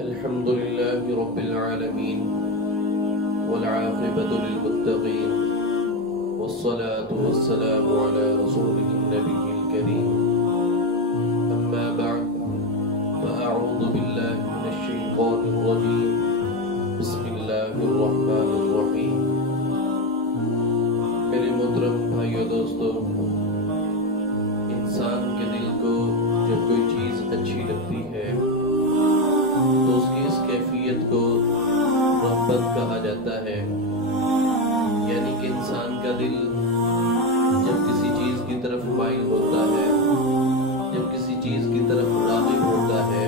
الحمد لله رب العالمين والعاقبة للمتقين والصلاة والسلام على رسوله النبي الكريم أما بعد فأعوذ بالله من الشيطان الرجيم بسم الله الرحمن الرحيم میرے محترم بھائیو دوستو، انسان کے دل کو جب کوئی چیز اچھی لگتی ہے تو اس کی اس کیفیت کو رغبت کہا جاتا ہے۔ یعنی کہ انسان کا دل جب کسی چیز کی طرف مائل ہوتا ہے، جب کسی چیز کی طرف راغب ہوتا ہے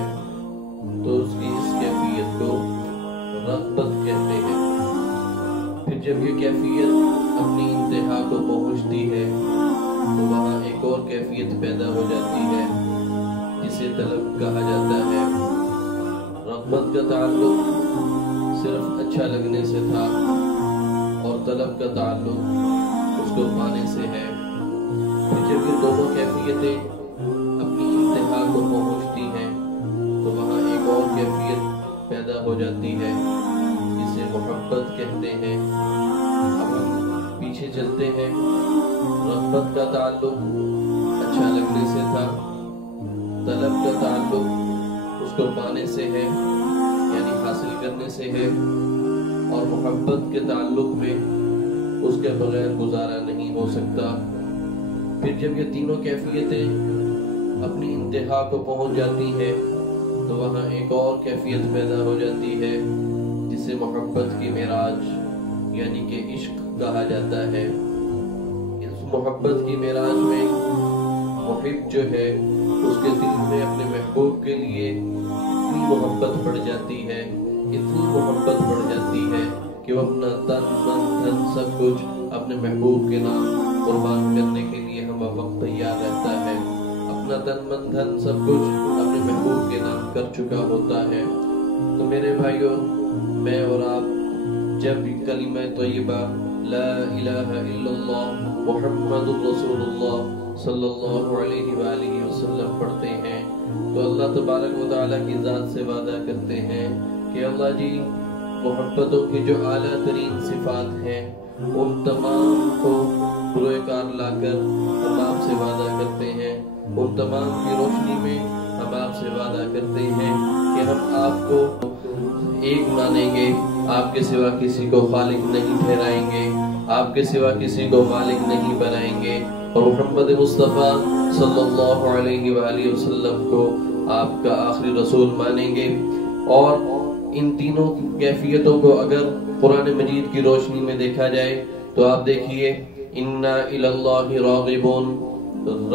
تو اس کی اس کیفیت کو رغبت کہتے ہیں۔ پھر جب یہ کیفیت اپنی انتہا کو پہنچتی ہے تو وہاں ایک اور کیفیت پیدا ہو جاتی ہے جسے طلب کہا جاتا ہے۔ رغبت کا تعلق صرف اچھا لگنے سے تھا اور طلب کا تعلق اس کو پانے سے ہے۔ پھر جب یہ دونوں کیفیتیں اپنی انتہا کو پہنچتی ہیں تو وہاں ایک اور کیفیت پیدا ہو جاتی ہے جسے محبت کہتے ہیں۔ اب ہم پیچھے چلتے ہیں۔ رغبت کا تعلق اچھا لگنے سے تھا، طلب کا تعلق اس کو پانے سے ہے یعنی حاصل کرنے سے ہے، اور محبت کے تعلق میں اس کے بغیر گزارا نہیں ہو سکتا۔ پھر جب یہ تینوں کیفیتیں اپنی انتہا کو پہنچ جاتی ہیں تو وہاں ایک اور کیفیت پیدا ہو جاتی ہے جسے محبت کی معراج یعنی کہ عشق کہا جاتا ہے۔ اس محبت کی معراج میں محب جو ہے اس کے دل میں اپنے محبوب کے لیے اتنی محبت بڑھ جاتی ہے، اتنی محبت بڑھ جاتی ہے کہ وہ اپنا تن من دھن سب کچھ اپنے محبوب کے نام قربان کرنے کے لیے ہم وقت تیار رہتا ہے، اپنا تن من دھن سب کچھ اپنے محبوب کے نام کر چکا ہوتا ہے۔ تو میرے بھائیو، میں اور آپ جب بھی کلمہ طیبہ لا الہ الا اللہ محمد رسول اللہ صلی اللہ علیہ وآلہ وسلم پڑھتے ہیں تو اللہ تبارک و تعالیٰ کی ذات سے وعدہ کرتے ہیں کہ اللہ جی محبتوں کی جو اعلیٰ ترین صفات ہیں ان تمام کو بروئے کار لا کر ہم آپ سے وعدہ کرتے ہیں، ان تمام کی روشنی میں ہم آپ سے وعدہ کرتے ہیں کہ ہم آپ کو ایک مانیں گے، آپ کے سوا کسی کو خالق نہیں ٹھہرائیں گے، آپ کے سوا کسی کو مالک نہیں بنائیں گے، اور محمد مصطفیٰ صلی اللہ علیہ وآلہ وسلم کو آپ کا آخری رسول مانیں گے۔ اور ان تینوں کیفیتوں کو اگر قرآن مجید کی روشنی میں دیکھا جائے تو آپ دیکھیے اِنَّا إِلَى اللَّهِ رَاغِبُونَ،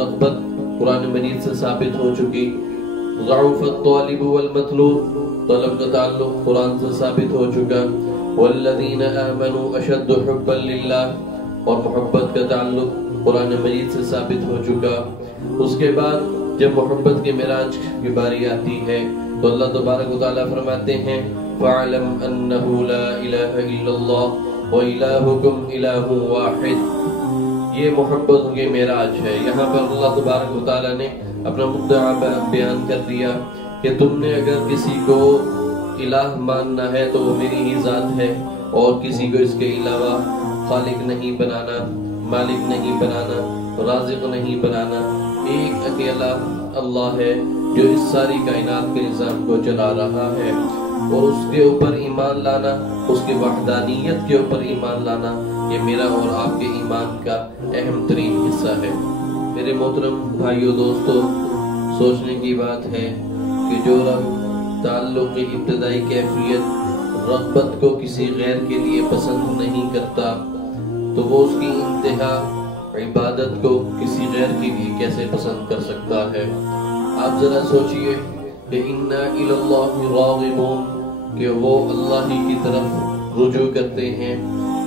رغبت قرآن مجید سے ثابت ہو چکی۔ ضعف الطالب والمطلوب، طلب کا تعلق قرآن سے ثابت ہو چکا۔ وَالَّذِينَ آمَنُوا أَشَدُّ حُبًّا لِلَّهِ، اور محبت کا تعلق قرآن مجید سے ثابت ہو چکا۔ اس کے بعد جب محبت کے معراج کی باری آتی ہے تو اللہ تبارک و تعالیٰ فرماتے ہیں فَاعْلَمْ أَنَّهُ لَا إِلَهَ إِلَّا اللَّهُ وَإِلَٰهُكُمْ إِلَٰهٌ وَاحِدٌ۔ یہ محبت کے معراج ہے۔ یہاں پر اللہ تبارک و تعالیٰ نے اپنا مدعا بیان کر دیا کہ تم نے اگر کسی کو الہ ماننا ہے تو وہ میری ہی ذات ہے، اور کسی کو اس کے علاوہ خالق نہیں بنانا، مالک نہیں بنانا، رازق نہیں بنانا۔ ایک اکیلا اللہ ہے جو اس ساری کائنات کے نظام کو چلا رہا ہے، اور اس کے اوپر ایمان لانا، اس کی وحدانیت کے اوپر ایمان لانا، یہ میرا اور آپ کے ایمان کا اہم ترین حصہ ہے۔ میرے محترم بھائیو دوستو، سوچنے کی بات ہے کہ جو تعلق کی ابتدائی کیفیت رغبت کو کسی غیر کے لیے پسند نہیں کرتا تو وہ اس کی انتہا عبادت کو کسی غیر کے لیے کیسے پسند کر سکتا ہے؟ آپ ذرا سوچئے کہ اِنَّا إِلَى اللَّهِ رَاغِبُونَ، کہ وہ اللہ ہی کی طرف رجوع کرتے ہیں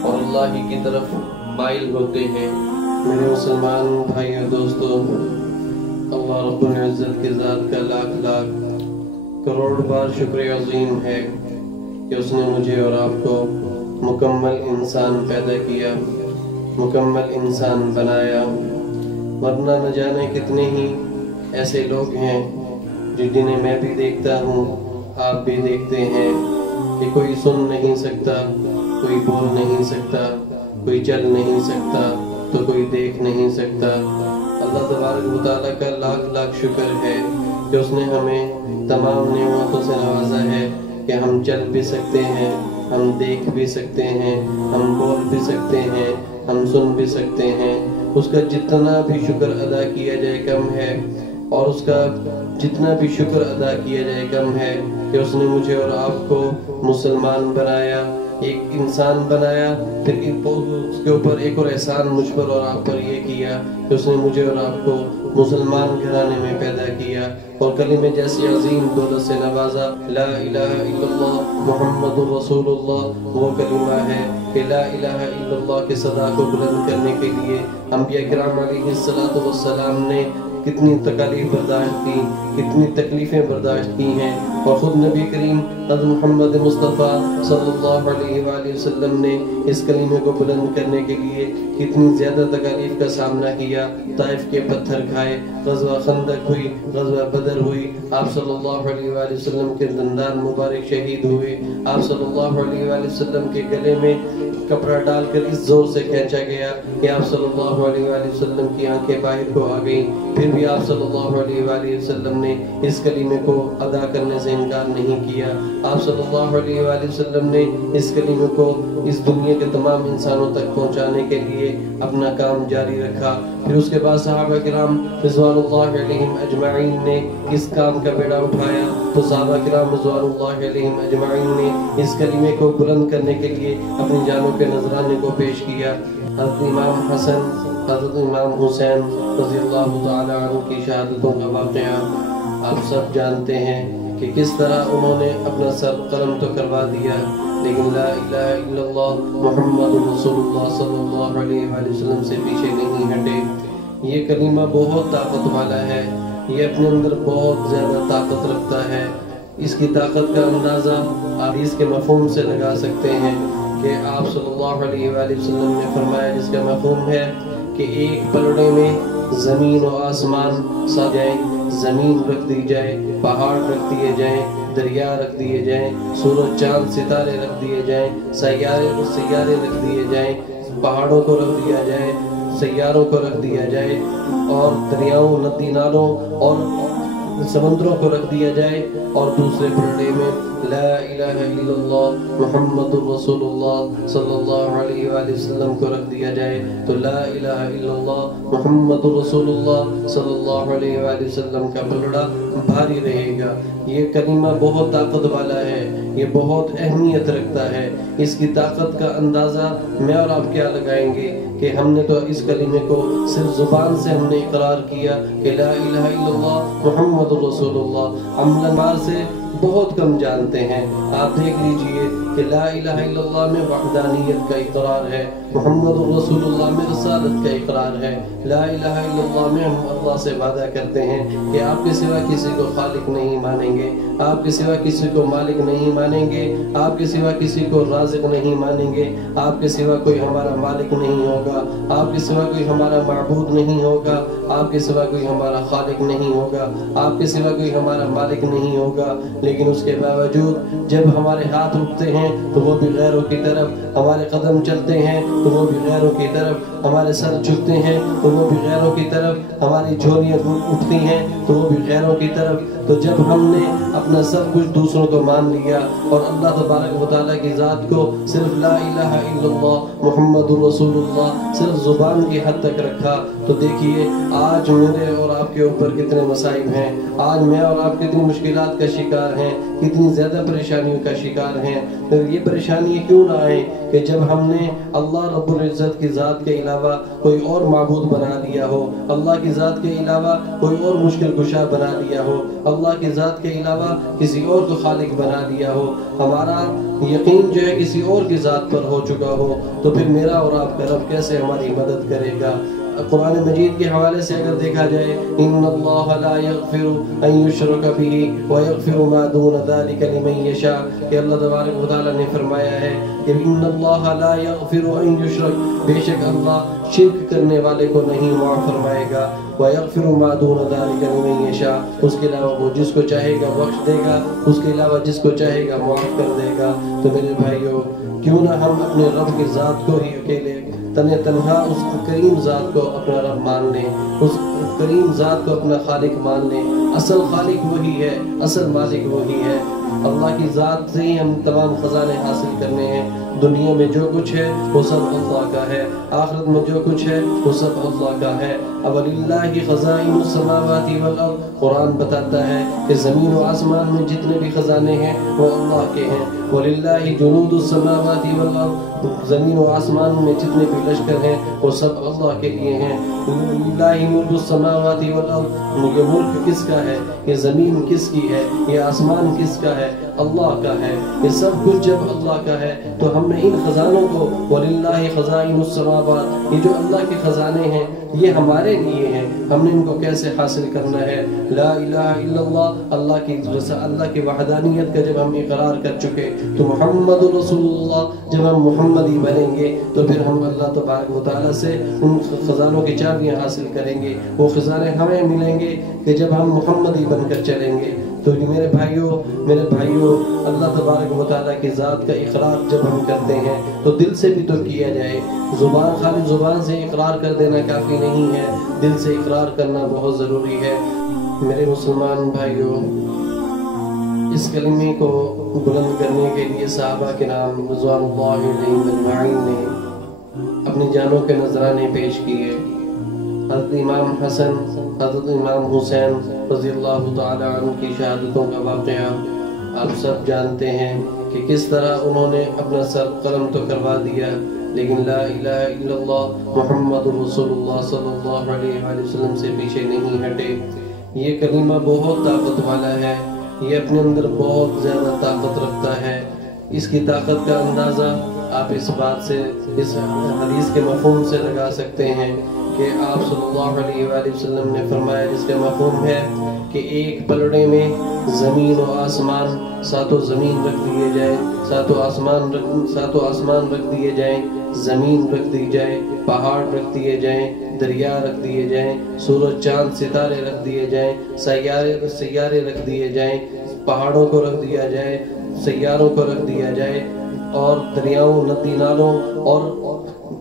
اور اللہ ہی کی طرف مائل ہوتے ہیں۔ میرے مسلمان بھائیو دوستو، اللہ رب العزت کی ذات کا لاکھ لاکھ کروڑ بار شکر عظیم ہے کہ اس نے مجھے اور آپ کو مکمل انسان پیدا کیا، مکمل انسان بنایا، ورنہ نہ جانے کتنے ہی ایسے لوگ ہیں جنہیں میں بھی دیکھتا ہوں آپ بھی دیکھتے ہیں کہ کوئی سن نہیں سکتا، کوئی بول نہیں سکتا، کوئی چل نہیں سکتا تو کوئی دیکھ نہیں سکتا۔ اللہ تبارک و تعالیٰ کا لاکھ لاکھ شکر ہے کہ اس نے ہمیں تمام نعمتوں سے نوازا ہے کہ ہم چل بھی سکتے ہیں، ہم دیکھ بھی سکتے ہیں، ہم بول بھی سکتے ہیں، ہم سن بھی سکتے ہیں۔ اس کا جتنا بھی شکر ادا کیا جائے کم ہے، اور اس کا جتنا بھی شکر ادا کیا جائے کم ہے کہ اس نے مجھے اور آپ کو مسلمان بنایا، ایک انسان بنایا۔ پھر اس کے اوپر ایک اور احسان مجھ پر اور آپ پر یہ کیا کہ اس نے مجھے اور آپ کو مسلمان گھرانے میں پیدا کیا اور کلمے جیسی عظیم دولت سے نوازا۔ لا الہ الا اللہ محمد رسول اللہ وہ کلمہ ہے کہ لا الہ الا اللہ کے صدا کو بلند کرنے کے لیے انبیاء کرام علیہ السلام نے کتنی تکالیف برداشت کی، کتنی تکلیفیں برداشت کی ہیں، اور خود نبی کریم حضرت محمد مصطفیٰ صلی اللہ علیہ وآلہ وسلم نے اس کلمے کو بلند کرنے کے لیے کتنی زیادہ تکالیف کا سامنا کیا۔ طائف کے پتھر کھائے، غزوہ خندق ہوئی، غزوہ بدر ہوئی، آپ صلی اللہ علیہ وآلہ وسلم کے دندان مبارک شہید ہوئے، آپ صلی اللہ علیہ وآلہ وسلم کے گلے میں کپڑا ڈال کر اس زور سے کھینچا گیا کہ آپ صلی اللہ علیہ وآلہ وسلم کی آنکھیں باہر کو آ گئیں، پھر بھی آپ صلی اللہ علیہ وآلہ وسلم نے اس کلمے کو ادا کرنے سے انکار نہیں کیا۔ آپ صلی اللہ علیہ وآلہ وسلم نے اس کلمے کو اس دنیا کے تمام انسانوں تک پہنچانے کے لیے اپنا کام جاری رکھا۔ پھر اس کے بعد صحابہ کرام رضوان اللہ علیہم اجمعین نے اس کام کا بیڑا اٹھایا، تو صحابہ کرام رضوان اللہ علیہم اجمعین نے اس کلمے کو بلند کرنے کے لیے اپنی جانوں کے نذرانے کو پیش کیا۔ حضرت امام حسن، حضرت امام حسین رضی اللہ تعالی عنہ کی شہادتوں کا واقعہ آپ سب جانتے ہیں کہ کس طرح انہوں نے اپنا سر قلم تو کروا دیا، لیکن لا الہ الا اللہ محمد رسول اللہ صلی اللہ علیہ وآلہ وسلم سے پیچھے نہیں ہٹے۔ یہ کلمہ بہت طاقت والا ہے، یہ اپنے اندر بہت زیادہ طاقت رکھتا ہے۔ اس کی طاقت کا اندازہ حدیث کے مفہوم سے لگا سکتے ہیں کہ آپ صلی اللہ علیہ وآلہ وسلم نے فرمایا، جس کا مفہوم ہے کہ ایک پلڑے میں زمین و آسمان سا جائیں، زمین رکھ دی جائے، پہاڑ رکھ دیے جائیں، دریا رکھ دیے جائیں، سورج چاند ستارے رکھ دیے جائیں، سیارے رکھ دیے جائیں، پہاڑوں کو رکھ دیا جائے، سیاروں کو رکھ دیا جائے، اور دریاؤں، ندی نالوں اور سمندروں کو رکھ دیا جائے، اور دوسرے پلڑے میں لا الہ الا اللہ محمد رسول اللہ صلی اللہ علیہ وآلہ وسلم کو رکھ دیا جائے، تو لا الہ الا اللہ محمد رسول اللہ صلی اللہ علیہ وآلہ وسلم کا پلڑا بھاری رہے گا۔ یہ کلمہ بہت طاقت والا ہے، یہ بہت اہمیت رکھتا ہے۔ اس کی طاقت کا اندازہ میں اور آپ کیا لگائیں گے کہ ہم نے تو اس کلمے کو صرف زبان سے ہم نے اقرار کیا کہ لا الہ الا اللہ محمد رسول اللہ، عمل مار سے بہت کم جانتے ہیں۔ آپ دیکھ لیجئے کہ لا الہ الا اللہ میں وحدانیت کا اقرار ہے، محمد رسول اللہ میں رسالت کا اقرار ہے، لا الہ الا اللہ میں ہم اللہ سے وعدہ کرتے ہیں کہ آپ کے سوا کسی کو خالق نہیں مانیں گے، آپ کے سوا کسی کو مالک نہیں مانیں گے، آپ کے سوا کسی کو رازق نہیں مانیں گے، آپ کے سوا کوئی ہمارا مالک نہیں ہوگا، آپ کے سوا کوئی ہمارا معبود نہیں ہوگا، آپ کے سوا کوئی ہمارا خالق نہیں ہوگا، آپ کے سوا کوئی ہمارا مالک نہیں ہوگا۔ لیکن اس کے باوجود جب ہمارے ہاتھ اٹھتے ہیں تو وہ بھی غیروں کی طرف، ہمارے قدم چلتے ہیں تو وہ بھی غیروں کی طرف، ہمارے سر جھکتے ہیں تو وہ بھی غیروں کی طرف، ہماری جھولیاں اٹھتی ہیں تو وہ بھی غیروں کی طرف۔ تو جب ہم نے اپنا سب کچھ دوسروں کو مان لیا اور اللہ تبارک و تعالیٰ کی ذات کو صرف لا الہ الا اللہ محمد رسول اللہ صرف زبان کی حد تک رکھا، تو دیکھیے آج میرے اور آپ کے اوپر کتنے مصائب ہیں، آج میں اور آپ کتنی مشکلات کا شکار ہیں، کتنی زیادہ پریشانیوں کا شکار ہیں۔ یہ پریشانی کیوں نہ آئے کہ جب ہم نے اللہ رب العزت کی ذات کے علاوہ کوئی اور معبود بنا لیا ہو، اللہ کی ذات کے علاوہ کوئی اور مشکل کشا بنا لیا ہو، اللہ کی ذات کے علاوہ کسی اور کو خالق بنا لیا ہو، ہمارا یقین جو ہے کسی اور کی ذات پر ہو چکا ہو، تو پھر میرا اور آپ کا رب کیسے ہماری مدد کرے گا؟ قرآن مجید کے حوالے سے اگر دیکھا جائے ان اللہ لا یغفر ان یشرک بہ ویغفر ما دون ذلک لمن یشاء کہ اللہ تبارک و تعالیٰ نے فرمایا ہے کہ ان اللہ لا یغفر ان یشرک بے شک اللہ شرک کرنے والے کو نہیں معاف فرمائے گا ویغفر ما دون ذلک لمن یشاء اس کے علاوہ وہ جس کو چاہے گا بخش دے گا اس کے علاوہ جس کو چاہے گا معاف کر دے گا تو میرے بھائیو کیوں نہ ہم اپنے رب کی ذات کو ہی اکیلے تنہا اس کریم ذات کو اپنا رب مان لیں اس کریم ذات کو اپنا خالق مان لیں اصل خالق وہی ہے اصل مالک وہی ہے اللہ کی ذات سے ہی ہم تمام خزانے حاصل کرنے ہیں دنیا میں جو کچھ ہے وہ سب اللہ کا ہے آخرت میں جو کچھ ہے وہ سب اللہ کا ہے وَلِلَّهِ خَزَائِنُ السَّمَاوَاتِ وَالْأَرْضِ قرآن بتاتا ہے کہ زمین و آسمان میں جتنے بھی خزانے ہیں وہ اللہ کے ہیں وَلِلَّهِ جُنُودُ السَّمَاوَاتِ وَالْأَرْضِ زمین و آسمان میں جتنے بھی لشکر ہیں وہ سب اللہ کے لیے ہیں لِلَّهِ مُلْكُ السَّمَاوَاتِ وَالْأَرْضِ یہ ملک کس کا ہے یہ زمین کس کی ہے یہ آسمان کس کا ہے اللہ کا ہے یہ سب کچھ جب اللہ کا ہے تو ہم نے ان خزانوں کو وَلِلَّهِ خَزَائِنُ السَّمَاوَاتِ یہ جو اللہ کے خزانے ہیں یہ ہمارے لیے ہیں ہم نے ان کو کیسے حاصل کرنا ہے لا الہ الا اللہ اللہ کی وحدانیت کا جب ہم اقرار کر چکے تو محمد رسول اللہ جب ہم محمدی بنیں گے تو پھر ہم اللہ تبارک و تعالیٰ سے ان خزانوں کی چابیاں حاصل کریں گے وہ خزانے ہمیں ملیں گے کہ جب ہم محمدی بن کر چلیں گے تو میرے بھائیوں اللہ تبارک و تعالیٰ کی ذات کا اقرار جب ہم کرتے ہیں تو دل سے بھی تو کیا جائے خالی زبان سے اقرار کر دینا کافی نہیں ہے دل سے اقرار کرنا بہت ضروری ہے میرے مسلمان بھائیوں اس کلمے کو بلند کرنے کے لیے صحابہ کرام رضوان اللہ علیہم اجمعین نے اپنی جانوں کے نذرانے پیش کیے حضرت امام حسن حضرت امام حسین رضی اللہ تعالی عنہ کی شہادتوں کا واقعہ آپ سب جانتے ہیں کہ کس طرح انہوں نے اپنا سر قلم تو کروا دیا لیکن لا الہ الا اللہ محمد رسول اللہ صلی اللہ علیہ وآلہ وسلم سے پیچھے نہیں ہٹے یہ کلمہ بہت طاقت والا ہے یہ اپنے اندر بہت زیادہ طاقت رکھتا ہے اس کی طاقت کا اندازہ آپ اس بات سے اس حدیث کے مفہوم سے لگا سکتے ہیں کہ آپ صلی اللہ علیہ وآلہ وسلم نے فرمایا جس کا مفہوم ہے کہ ایک پلڑے میں زمین و آسمان ساتوں زمین رکھ دیے جائیں ساتوں آسمان رکھ دیے جائیں زمین رکھ دی جائے پہاڑ رکھ دیے جائیں دریا رکھ دیے جائیں سورج چاند ستارے رکھ دیے جائیں سیارے رکھ دیے جائیں پہاڑوں کو رکھ دیا جائے سیاروں کو رکھ دیا جائے اور دریاؤں ندی نالوں اور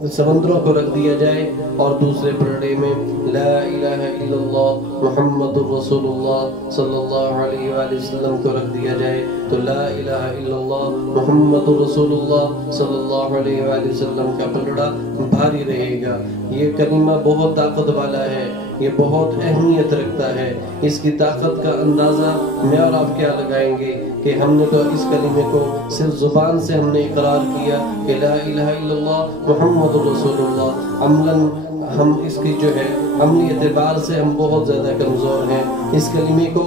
سمندروں کو رکھ دیا جائے اور دوسرے پلڑے میں لا الہ الا اللہ محمد رسول اللہ صلی اللہ علیہ وآلہ وسلم کو رکھ دیا جائے تو لا الہ الا اللہ محمد رسول اللہ صلی اللہ علیہ وآلہ وسلم کا پلڑا بھاری رہے گا یہ کلمہ بہت طاقت والا ہے یہ بہت اہمیت رکھتا ہے اس کی طاقت کا اندازہ میں اور آپ کیا لگائیں گے کہ ہم نے تو اس کلمے کو صرف زبان سے ہم نے اقرار کیا کہ لا الہ الا اللہ محمد رسول اللہ عملاً ہم اس کی جو ہے عملی اعتبار سے ہم بہت زیادہ کمزور ہیں اس کلمے کو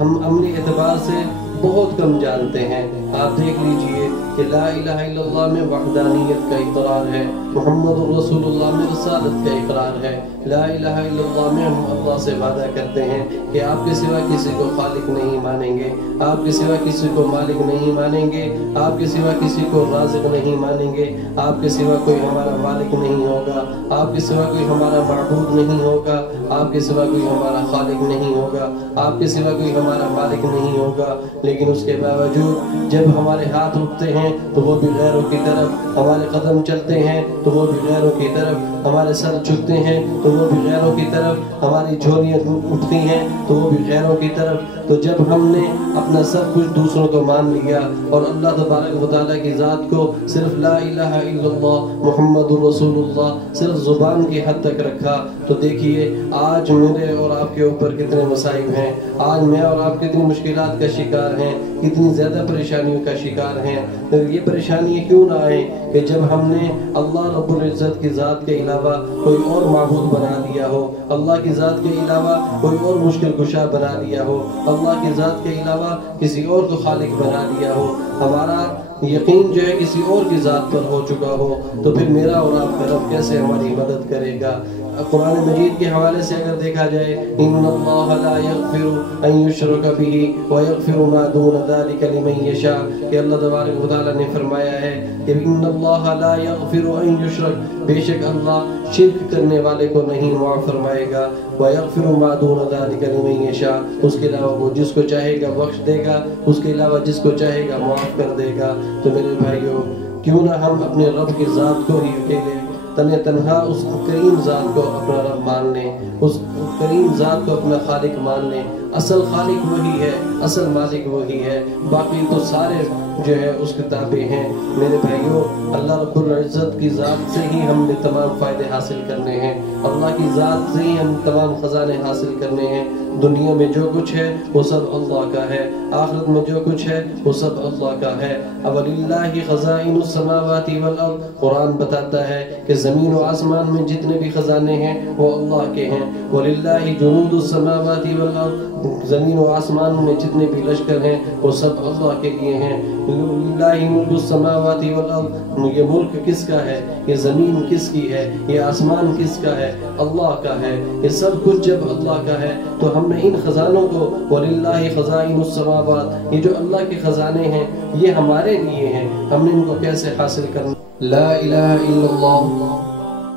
ہم عملی اعتبار سے بہت کم جانتے ہیں آپ دیکھ لیجئے کہ لا الہ الا اللہ میں وحدانیت کا اقرار ہے محمد رسول اللہ میں رسالت کا اقرار ہے لا الہ الا اللہ میں ہم اللہ سے وعدہ کرتے ہیں کہ آپ کے سوا کسی کو خالق نہیں مانیں گے آپ کے سوا کسی کو مالک نہیں مانیں گے آپ کے سوا کسی کو رازق نہیں مانیں گے آپ کے سوا کوئی ہمارا مالک نہیں ہوگا آپ کے سوا کوئی ہمارا معبود نہیں ہوگا آپ کے سوا کوئی ہمارا خالق نہیں ہوگا آپ کے سوا کوئی ہمارا مالک نہیں ہوگا لیکن اس کے باوجود جب ہمارے ہاتھ اٹھتے ہیں تو وہ بھی غیروں کی طرف ہمارے قدم چلتے ہیں تو وہ بھی غیروں کی طرف ہمارے سر جھکتے ہیں تو وہ بھی غیروں کی طرف ہماری جھولیاں اٹھتی ہیں تو وہ بھی غیروں کی طرف تو جب ہم نے اپنا سب کچھ دوسروں کو مان لیا اور اللہ تبارک و تعالیٰ کی ذات کو صرف لا الہ الا اللہ محمد رسول اللہ صرف زبان کی حد تک رکھا تو دیکھیے آج میرے اور آپ کے اوپر کتنے مصائب ہیں آج میں اور آپ کتنی مشکلات کا شکار ہیں کتنی زیادہ پریشانیوں کا شکار ہیں یہ پریشانیاں کیوں نہ آئیں کہ جب ہم نے اللہ رب العزت کی ذات کے علاوہ کوئی اور معبود بنا لیا ہو اللہ کی ذات کے علاوہ کوئی اور مشکل کشا بنا لیا ہو اللہ کی ذات کے علاوہ کسی اور کو خالق بنا لیا ہو ہمارا یقین جو ہے کسی اور کی ذات پر ہو چکا ہو تو پھر میرا اور آپ کا رب کیسے ہماری مدد کرے گا؟ قرآن مجید کے حوالے سے اگر دیکھا جائے ان اللہ لا یغفر ان یشرک بہ ویغفر ما دون ذلک لمن یشاء، کہ اللہ تبارک و تعالیٰ نے فرمایا ہے کہ ان اللہ لا یغفر ان یشرک، بے شک اللہ شرک کرنے والے کو نہیں معاف فرمائے گا، ویغفر ما دون ذلک لمن یشاء، اس کے علاوہ وہ جس کو چاہے گا بخش دے گا، اس کے علاوہ جس کو چاہے گا معاف کر دے گا۔ تو میرے بھائیوں، کیوں نہ ہم اپنے رب کی ذات کو ہی اکیلے تنہا اس کریم ذات کو اپنا رب مان لیں، اس کریم ذات کو اپنا خالق مان لیں۔ اصل خالق وہی ہے، اصل مالک وہی ہے، باقی تو سارے جو ہے اس کے تابع ہیں۔ میرے بھائیوں، اللہ رب العزت کی ذات سے ہی ہم نے تمام فائدے حاصل کرنے ہیں، اللہ کی ذات سے ہی ہم تمام خزانے حاصل کرنے ہیں۔ دنیا میں جو کچھ ہے وہ سب اللہ کا ہے، آخرت میں جو کچھ ہے وہ سب اللہ کا ہے۔ وَلِلَّهِ خَزَائِنُ السَّمَاوَاتِ وَالْأَرْضِ، قرآن بتاتا ہے کہ زمین و آسمان میں جتنے بھی خزانے ہیں وہ اللہ کے ہیں۔ وَلِلَّهِ جُنُودُ السَّمَاوَاتِ وَالْأَرْضِ، زمین و آسمان میں جتنے بھی لشکر ہیں وہ سب اللہ کے لیے ہیں۔ لِلَّهِ مُلْكُ السَّمَاوَاتِ وَالْأَرْضِ، یہ ملک کس کا ہے، یہ زمین کس کی ہے، یہ آسمان کس کا ہے، اللہ کا ہے۔ یہ سب کچھ جب اللہ کا ہے تو ہم نے ان خزانوں کو، وَلِلَّهِ خَزَائِنُ السَّمَاوَاتِ، یہ جو اللہ کے خزانے ہیں یہ ہمارے لیے ہیں، ہم نے ان کو کیسے حاصل کرنا؟ لا الہ الا اللہ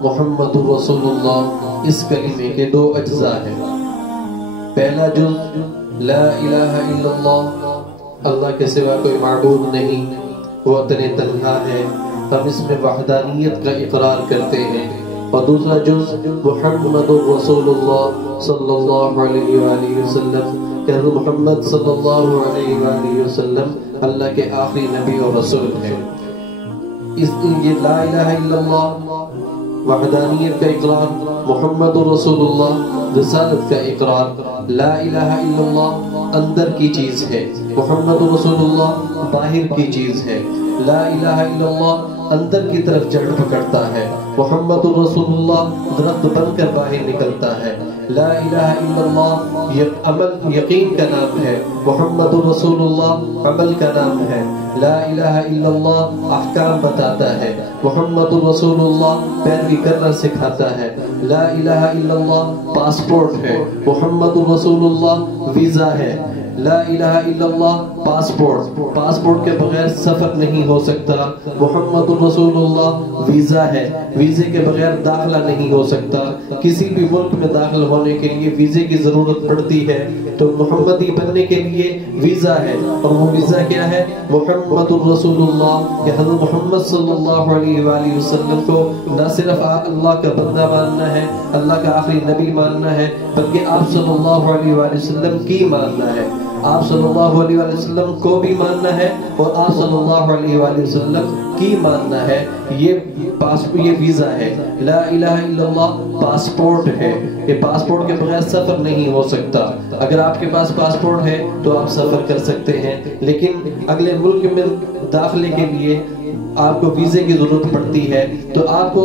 محمد رسول اللہ، اس کلمے کے دو اجزاء ہیں۔ پہلا جز لا الہ الا اللہ، اللہ کے سوا کوئی معبود نہیں، وہ تنہا ہے، ہم اس میں وحدانیت کا اقرار کرتے ہیں۔ اور دوسرا جز محمد رسول اللہ صلی اللہ علیہ وآلہ وسلم، کہ حضرت محمد صلی اللہ علیہ وآلہ وسلم اللہ کے آخری نبی اور رسول ہیں۔ اس لیے لا الہ الا اللہ وحدانیت کا اقرار، محمد رسول اللہ رسالت کا اقرار۔ لا الہ الا اللہ اندر کی چیز ہے، محمد رسول اللہ باہر کی چیز ہے۔ لا الہ الا اللہ اندر کی طرف جڑ پکڑتا ہے، محمد رسول اللہ درخت بن کر باہر نکلتا ہے۔ لا الہ الا اللہ عمل یقین کا نام ہے، محمد رسول اللہ عمل کا نام ہے۔ لا الہ الا اللہ احکام بتاتا ہے، محمد رسول اللہ پیروی کرنا سکھاتا ہے۔ لا الہ الا اللہ پاسپورٹ ہے، محمد رسول اللہ ویزا ہے۔ لا الہ الا اللہ پاسپورٹ کے بغیر سفر نہیں ہو سکتا، محمد رسول اللہ ویزا ہے، ویزے کے بغیر داخلہ نہیں ہو سکتا۔ کسی بھی ملک میں داخل ہونے کے لیے ویزے کی ضرورت پڑتی ہے، تو محمدی بننے کے لیے ویزا ہے، اور وہ ویزا کیا ہے؟ محمد رسول اللہ، کہ حضرت محمد صلی اللہ علیہ وآلہ وسلم کو نہ صرف اللہ کا بندہ ماننا ہے، اللہ کا آخری نبی ماننا ہے، بلکہ آپ صلی اللہ علیہ وآلہ وسلم کی ماننا ہے، آپ صلی اللہ علیہ وآلہ وسلم کو بھی ماننا ہے اور آپ صلی اللہ علیہ وآلہ وسلم کی ماننا ہے۔ یہ ویزا ہے۔ لا الہ الا اللہ پاسپورٹ ہے، یہ پاسپورٹ کے بغیر سفر نہیں ہو سکتا۔ اگر آپ کے پاس پاسپورٹ ہے تو آپ سفر کر سکتے ہیں، لیکن اگلے ملک میں داخلے کے لیے آپ کو ویزے کی ضرورت پڑتی ہے، تو آپ کو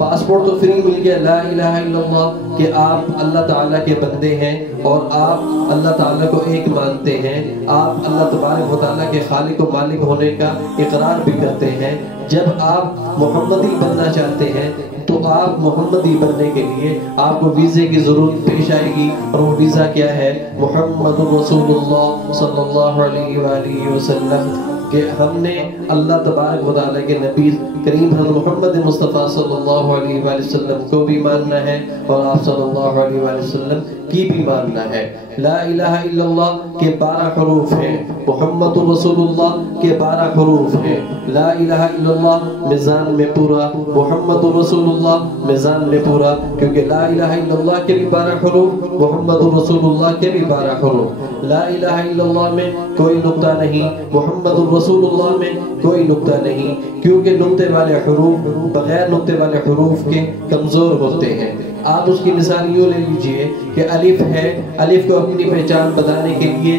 پاسپورٹ تو فری مل گیا۔ لا الہ الا اللہ کہ آپ اللہ تعالیٰ کے بندے ہیں اور آپ اللہ تعالیٰ کو ایک مانتے ہیں، آپ اللہ تبارک و تعالیٰ کے خالق و مالک ہونے کا اقرار بھی کرتے ہیں۔ جب آپ محمدی بننا چاہتے ہیں تو آپ محمدی بننے کے لیے آپ کو ویزے کی ضرورت پیش آئے گی، اور وہ ویزا کیا ہے؟ محمد رسول اللہ صلی اللہ علیہ وآلہ وسلم، کہ ہم نے اللہ تبارک و تعالیٰ کے نبی کریم حضرت محمد مصطفیٰ صلی اللہ علیہ وآلہ وسلم کو بھی ماننا ہے اور آپ صلی اللہ علیہ وآلہ وسلم کی بھی ماننا ہے۔ لا الہ الا اللہ کے 12 حروف ہیں، محمد رسول اللہ کے 12 حروف ہیں۔ لا الہ الا اللہ میزان میں پورا، محمد رسول اللہ میزان میں پورا، کیونکہ لا الہ الا اللہ کے بھی 12 حروف، محمد رسول اللہ کے بھی 12 حروف۔ لا الہ الا اللہ میں کوئی نقطہ نہیں، محمد رسول اللہ میں کوئی نقطہ نہیں، کیونکہ نقطے والے حروف بغیر نقطے والے حروف کے کمزور ہوتے ہیں۔ آپ اس کی مثال یوں لے لیجئے کہ الف ہے، الف کو اپنی پہچان بتانے کے لیے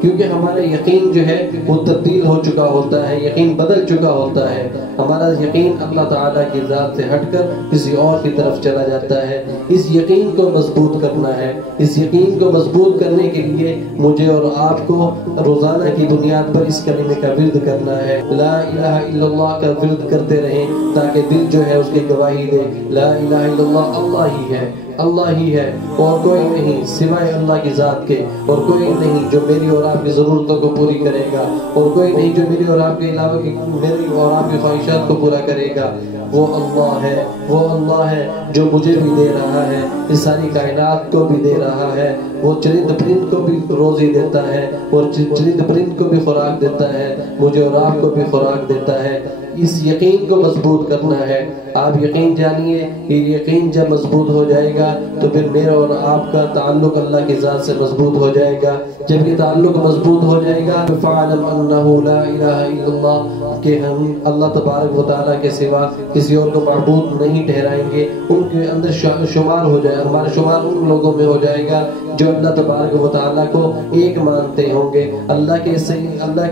کیونکہ ہمارا یقین جو ہے وہ تبدیل ہو چکا ہوتا ہے، یقین بدل چکا ہوتا ہے، ہمارا یقین اللہ تعالیٰ کی ذات سے ہٹ کر کسی اور کی طرف چلا جاتا ہے۔ اس یقین کو مضبوط کرنا ہے، اس یقین کو مضبوط کرنے کے لیے مجھے اور آپ کو روزانہ کی بنیاد پر اس کلمے کا ورد کرنا ہے، لا الہ الا اللہ کا ورد کرتے رہیں تاکہ دل جو ہے اس کی گواہی دے، لا الہ الا اللہ اللہ ہی ہے، اللہ ہی ہے اور کوئی نہیں سوائے اللہ کی ذات کے، اور کوئی نہیں جو میری اور آپ کی ضرورتوں کو پوری کرے گا، اور کوئی نہیں جو میری اور آپ کے علاوہ میری اور آپ کی خواہشات کو پورا کرے گا۔ وہ اللہ ہے، وہ اللہ ہے جو مجھے بھی دے رہا ہے، اس ساری کائنات کو بھی دے رہا ہے، وہ چرند پرند کو بھی روزی دیتا ہے اور چرند پرند کو بھی خوراک دیتا ہے، مجھے اور آپ کو بھی خوراک دیتا ہے۔ اس یقین کو مضبوط کرنا ہے۔ آپ یقین جانیے کہ یقین جب مضبوط ہو جائے گا تو پھر میرا اور آپ کا تعلق اللہ کی ذات سے مضبوط ہو جائے گا۔ جب یہ تعلق مضبوط ہو جائے گا فَعَلَمْ أَنَّهُ لَا إِلَهَ إِلَّا اللَّهُ کہ ہم اللہ تبارک و تعالیٰ کے سوا کسی اور کو معبود نہیں ٹھہرائیں گے، ان کے اندر شمار ہو جائے، ہمارا شمار ان لوگوں میں ہو جائے گا جو اللہ تبارک و تعالیٰ کو ایک مانتے ہوں گے، اللہ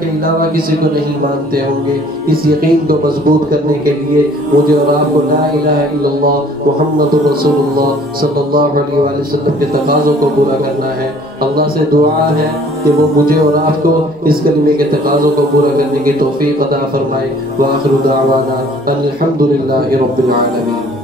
کے علاوہ کسی کو نہیں مانتے ہوں گے۔ اس یقین کو مضبوط کرنے کے لیے مجھے اور آپ کو لا الہ الا اللہ محمد رسول اللہ صلی اللہ علیہ وآلہ وسلم کے تقاضوں کو پورا کرنا ہے۔ اللہ سے دعا ہے کہ وہ مجھے اور آپ کو اس کلمے کے تقاضوں کو پورا کرنے کی توفیق عطا فرمائے۔ وآخر دعوانا الحمدللہ رب العالمین۔